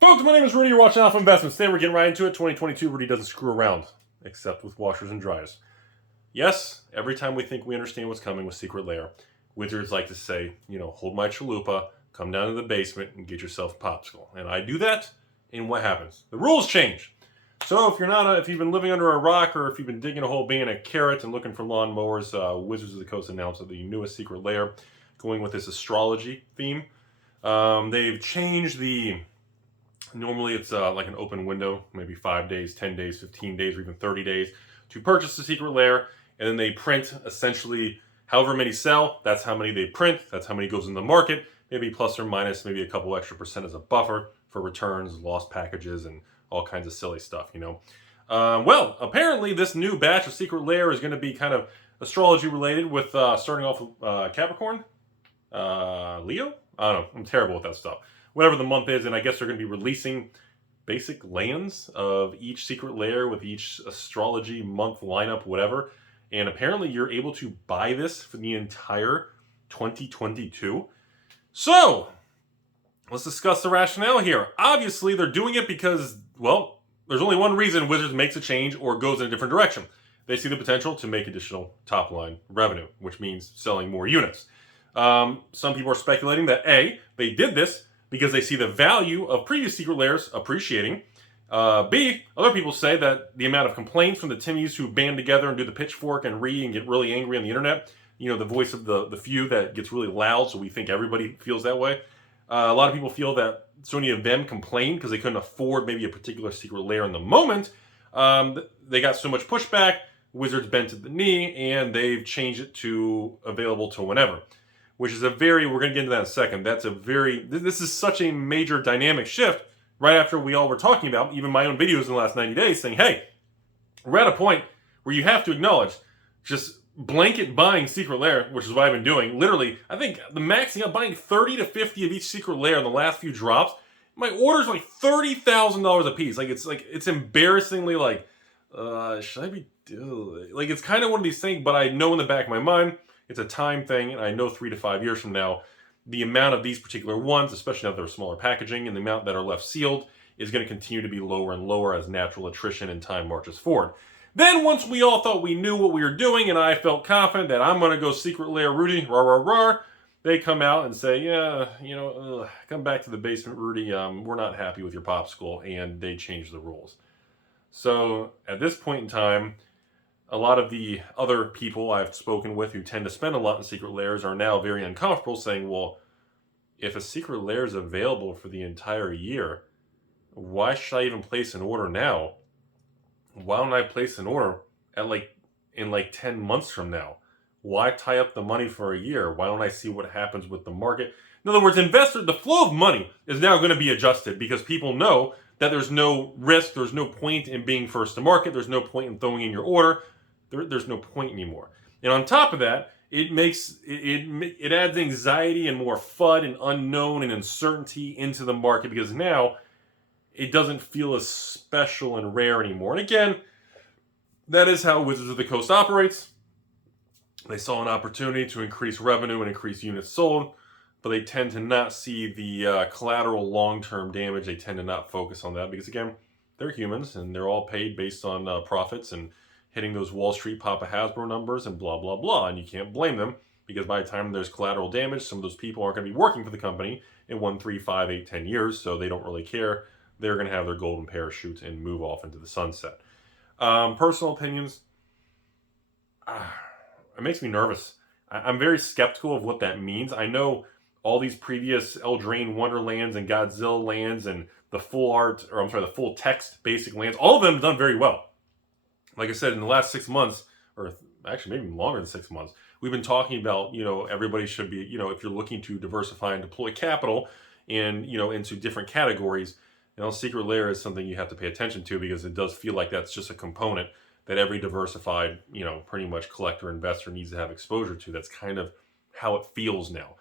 Folks, my name is Rudy. You're watching Alpha Investments. Today we're getting right into it. 2022, Rudy doesn't screw around, except with washers and dryers. Yes, every time we think we understand what's coming with Secret Lair, wizards like to say, hold my chalupa, come down to the basement and get yourself a popsicle. And I do that, and what happens? The rules change. So if you've been living under a rock, or if you've been digging a hole being a carrot and looking for lawnmowers, Wizards of the Coast announced that the newest Secret Lair, going with this astrology theme. They've changed the... Normally it's like an open window, maybe 5 days, 10 days, 15 days, or even 30 days to purchase the Secret Lair. And then they print essentially however many sell, that's how many they print, that's how many goes in the market, maybe plus or minus maybe a couple extra percent as a buffer for returns, lost packages, and all kinds of silly stuff, Well, apparently this new batch of Secret Lair is going to be kind of astrology related with starting off with Capricorn, Leo? I don't know, I'm terrible with that stuff. Whatever the month is, and I guess they're going to be releasing basic lands of each Secret Lair with each astrology month lineup, whatever. And apparently you're able to buy this for the entire 2022. So, let's discuss the rationale here. Obviously, they're doing it because, well, there's only one reason Wizards makes a change or goes in a different direction. They see the potential to make additional top-line revenue, which means selling more units. Some people are speculating that, A, they did this because they see the value of previous Secret Lairs appreciating. B, other people say that the amount of complaints from the Timmies who band together and do the pitchfork and get really angry on the internet, the voice of the few that gets really loud, so we think everybody feels that way. A lot of people feel that so many of them complained because they couldn't afford maybe a particular Secret Lair in the moment. They got so much pushback, Wizards bent at the knee, and they've changed it to available to whenever. Which is we're going to get into that in a second. This is such a major dynamic shift right after we all were talking about, even my own videos in the last 90 days, saying, hey, we're at a point where you have to acknowledge just blanket buying Secret Lair, which is what I've been doing. Literally, I think the maxing out buying 30 to 50 of each Secret Lair in the last few drops. My order's like $30,000 a piece. It's embarrassingly should I be doing? It's kind of one of these things, but I know in the back of my mind, it's a time thing, and I know 3 to 5 years from now, the amount of these particular ones, especially now that they're smaller packaging, and the amount that are left sealed is going to continue to be lower and lower as natural attrition and time marches forward. Then once we all thought we knew what we were doing, and I felt confident that I'm going to go Secret Lair Rudy, they come out and say, come back to the basement, Rudy, we're not happy with your popsicle, and they change the rules. So at this point in time, a lot of the other people I've spoken with who tend to spend a lot in Secret Lairs are now very uncomfortable saying, well, if a Secret Lair is available for the entire year, why should I even place an order now? Why don't I place an order in 10 months from now? Why tie up the money for a year? Why don't I see what happens with the market? In other words, the flow of money is now going to be adjusted because people know that there's no risk, there's no point in being first to market, there's no point in throwing in your order. There's no point anymore. And on top of that, it adds anxiety and more FUD and unknown and uncertainty into the market because now it doesn't feel as special and rare anymore. And again, that is how Wizards of the Coast operates. They saw an opportunity to increase revenue and increase units sold, but they tend to not see the collateral long-term damage. They tend to not focus on that because, again, they're humans and they're all paid based on profits and hitting those Wall Street Papa Hasbro numbers and blah, blah, blah. And you can't blame them because by the time there's collateral damage, some of those people aren't going to be working for the company in 1, 3, 5, 8, 10 years, so they don't really care. They're going to have their golden parachute and move off into the sunset. Personal opinions, it makes me nervous. I'm very skeptical of what that means. I know all these previous Eldraine Wonderlands and Godzilla lands and the full text basic lands, all of them have done very well. Like I said, in the last 6 months, or actually maybe longer than 6 months, we've been talking about, everybody should be, if you're looking to diversify and deploy capital and, into different categories, Secret Lair is something you have to pay attention to because it does feel like that's just a component that every diversified, pretty much collector investor needs to have exposure to. That's kind of how it feels now.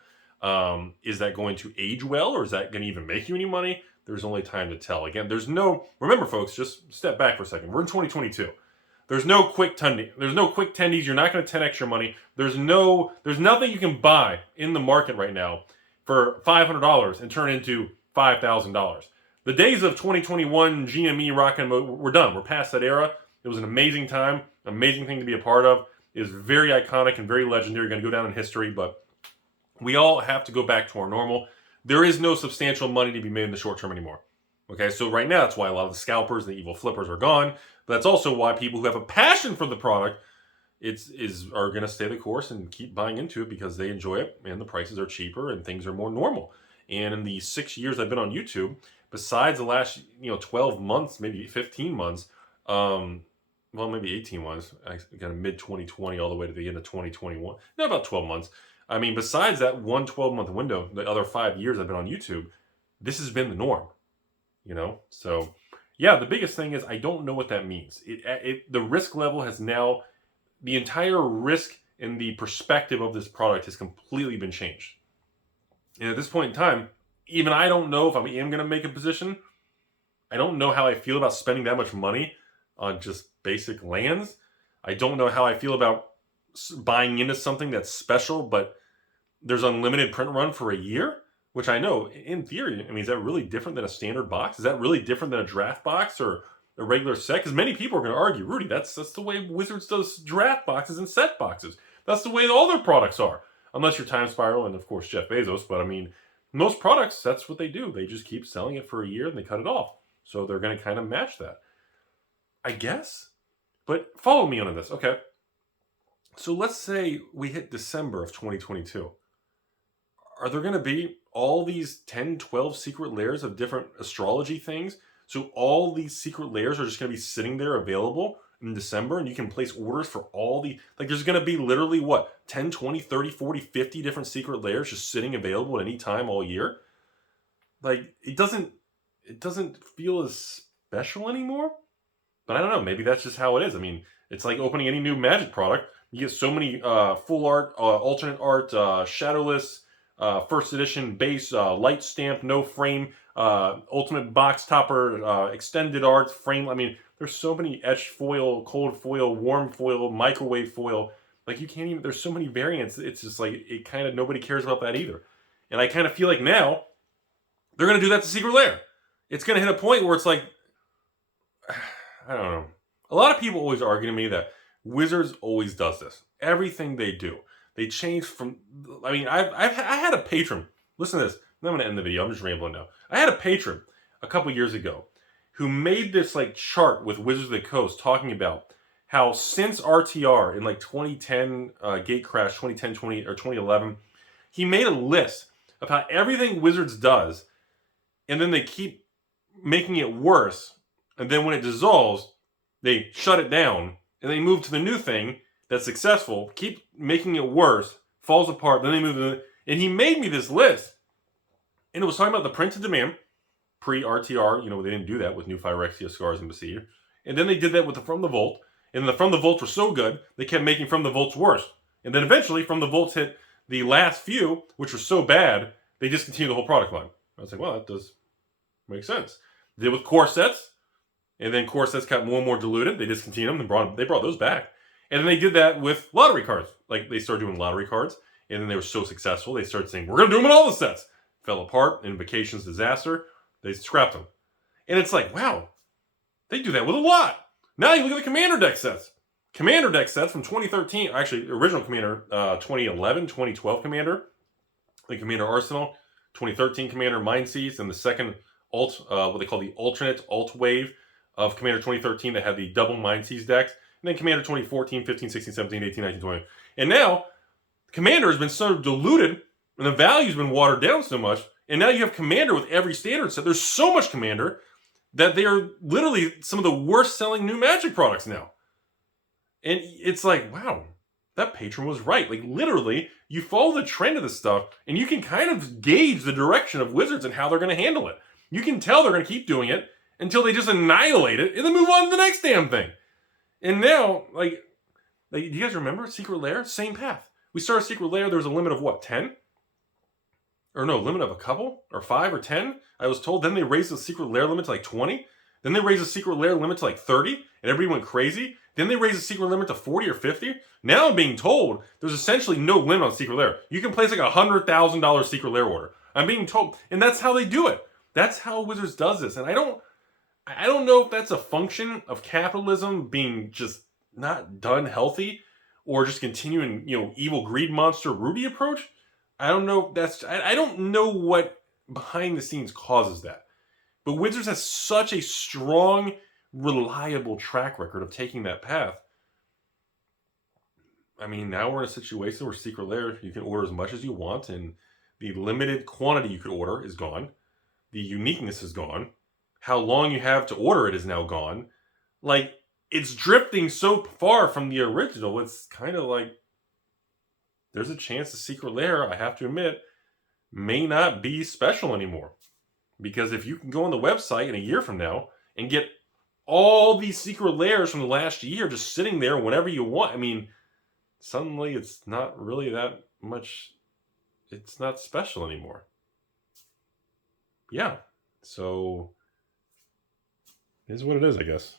Is that going to age well, or is that going to even make you any money? There's only time to tell. Again, remember folks, just step back for a second. We're in 2022. There's no quick tendies. There's no quick tendies. You're not going to 10x your money. There's nothing you can buy in the market right now for $500 and turn into $5,000. The days of 2021 GME rock and we're done. We're past that era. It was an amazing time, amazing thing to be a part of. It is very iconic and very legendary, going to go down in history, but we all have to go back to our normal. There is no substantial money to be made in the short term anymore. Okay, so right now, that's why a lot of the scalpers and the evil flippers are gone. But that's also why people who have a passion for the product are going to stay the course and keep buying into it because they enjoy it and the prices are cheaper and things are more normal. And in the 6 years I've been on YouTube, besides the last 12 months, maybe 15 months, well, maybe 18 months, I got mid 2020 all the way to the end of 2021. No, about 12 months. I mean, besides that 12-month window, the other 5 years I've been on YouTube, this has been the norm. So yeah, the biggest thing is I don't know what that means. The risk level has now, the entire risk and the perspective of this product has completely been changed. And at this point in time, even I don't know if I am going to make a position. I don't know how I feel about spending that much money on just basic lands. I don't know how I feel about buying into something that's special, but there's unlimited print run for a year. Which I know, in theory, I mean, is that really different than a standard box? Is that really different than a draft box or a regular set? Because many people are going to argue, Rudy, that's the way Wizards does draft boxes and set boxes. That's the way all their products are. Unless you're Time Spiral and, of course, Jeff Bezos. But, I mean, most products, that's what they do. They just keep selling it for a year and they cut it off. So they're going to kind of match that. I guess. But follow me on this. Okay. So let's say we hit December of 2022. Are there going to be all these 10, 12 secret layers of different astrology things? So all these secret layers are just going to be sitting there available in December and you can place orders for all the, like there's going to be literally what, 10, 20, 30, 40, 50 different secret layers just sitting available at any time all year? Like it doesn't feel as special anymore, but I don't know. Maybe that's just how it is. I mean, it's like opening any new Magic product. You get so many full art, alternate art, shadowless, first edition base, light stamp, no frame, ultimate box topper, extended art, frame. I mean, there's so many etched foil, cold foil, warm foil, microwave foil. Like you can't even, there's so many variants. It's just like, it kind of, nobody cares about that either. And I kind of feel like now they're going to do that to Secret Lair. It's going to hit a point where it's like, I don't know. A lot of people always argue to me that Wizards always does this. Everything they do. They change from, I mean, I had a patron. Listen to this. I'm going to end the video. I'm just rambling now. I had a patron a couple years ago who made this like chart with Wizards of the Coast talking about how since RTR in like 2010, Gate Crash, 2010, 2011, he made a list of how everything Wizards does, and then they keep making it worse. And then when it dissolves, they shut it down and they move to the new thing that's successful, keep making it worse, falls apart, then they move to the... And he made me this list. And it was talking about the printed demand, pre-RTR, they didn't do that with New Phyrexia, Scars, and Besiege. And then they did that with the From the Vault. And the From the Vaults were so good, they kept making From the Vaults worse. And then eventually, From the Vaults hit the last few, which were so bad, they discontinued the whole product line. I was like, well, that does make sense. They did with core sets, and then core sets got more and more diluted. They discontinued them and they brought those back. And then they did that with lottery cards. Like, they started doing lottery cards, and then they were so successful, they started saying, we're going to do them in all the sets. Fell apart, Invocation's disaster. They scrapped them. And it's like, wow, they do that with a lot. Now you look at the Commander deck sets. Commander deck sets from 2013, actually, original Commander, 2011, 2012 Commander, the Commander Arsenal, 2013 Commander Mindseas, and the second what they call the alternate alt wave of Commander 2013 that had the double Mindseas decks. And then Commander 2014, 15, 16, 17, 18, 19, 20. And now, Commander has been so diluted, and the value's been watered down so much, and now you have Commander with every standard set. There's so much Commander that they are literally some of the worst selling new Magic products now. And it's like, wow, that patron was right. Like, literally, you follow the trend of this stuff, and you can kind of gauge the direction of Wizards and how they're going to handle it. You can tell they're going to keep doing it until they just annihilate it, and then move on to the next damn thing. And now, like do you guys remember Secret Lair? Same path. We started Secret Lair, there was a limit of what, 10? Or no, limit of a couple? Or 5 or 10? I was told. Then they raised the Secret Lair limit to like 20. Then they raised the Secret Lair limit to like 30. And everybody went crazy. Then they raised the Secret limit to 40 or 50. Now I'm being told there's essentially no limit on Secret Lair. You can place like a $100,000 Secret Lair order. I'm being told. And that's how they do it. That's how Wizards does this. And I don't know if that's a function of capitalism being just not done healthy, or just continuing, evil greed monster Rudy approach. I don't know if that's, I don't know what behind the scenes causes that. But Wizards has such a strong, reliable track record of taking that path. I mean, now we're in a situation where Secret Lair, you can order as much as you want, and the limited quantity you could order is gone. The uniqueness is gone. How long you have to order it is now gone. Like, it's drifting so far from the original, it's kind of like there's a chance the Secret Lair, I have to admit, may not be special anymore. Because if you can go on the website in a year from now and get all these Secret Lairs from the last year just sitting there whenever you want, I mean, suddenly it's not really that much, it's not special anymore. Yeah, so it is what it is, I guess.